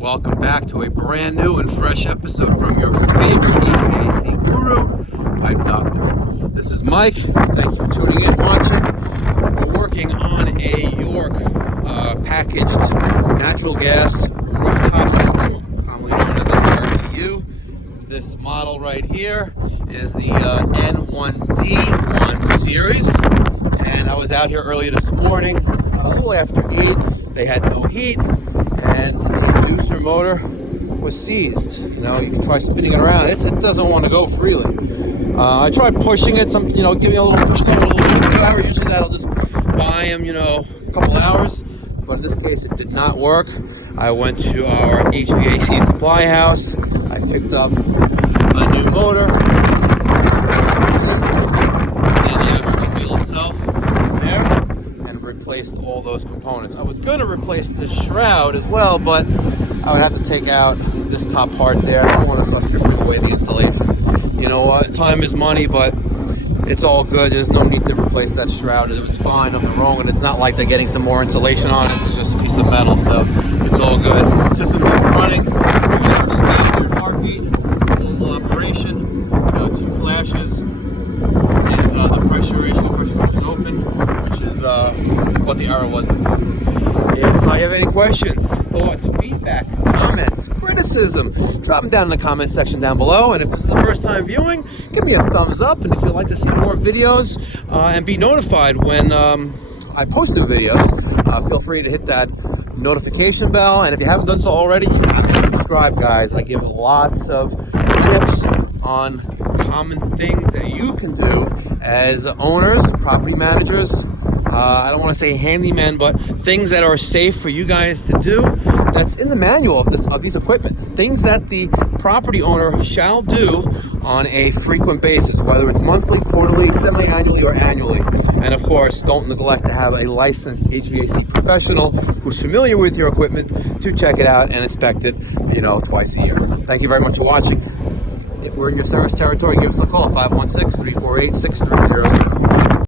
Welcome back to a brand new and fresh episode from your favorite HVAC guru, Pipe Doctor. This is Mike. Thank you for tuning in, watching. We're working on a York packaged natural gas rooftop system, commonly known as an RTU. This model right here is the N1D1 series. And I was out here earlier this morning, a little after 8. They had no heat, and the inducer motor was seized. You know, you can try spinning it around. It doesn't want to go freely. I tried pushing it, giving it a little push to it, a little bit of power. Usually that'll just buy him, a couple hours. But in this case, it did not work. I went to our HVAC supply house. I picked up a new motor. Replaced all those components. I was going to replace the shroud as well, but I would have to take out this top part there. I don't want to strip away the insulation. You know what? Time is money, but it's all good. There's no need to replace that shroud. It was fine on the wrong, and it's not like they're getting some more insulation on it. It's just a piece of metal, so it's all good. System's up and running. We have standard heartbeat, normal operation. 2 flashes. Is the pressure ratio, which is open, which is what the error was before. If you have any questions, thoughts, feedback, comments, criticism, drop them down in the comment section down below. And if this is the first time viewing, give me a thumbs up. And if you'd like to see more videos and be notified when I post new videos, feel free to hit that notification bell. And if you haven't done so already, you need to subscribe, guys. I give lots of tips on common things that you can do as owners, property managers. I don't want to say handymen, but things that are safe for you guys to do. That's in the manual of these equipment. Things that the property owner shall do on a frequent basis, whether it's monthly, quarterly, semi-annually, or annually. And of course, don't neglect to have a licensed HVAC professional who's familiar with your equipment to check it out and inspect it, twice a year. Thank you very much for watching. If we're in your service territory, give us a call, 516-348-6300.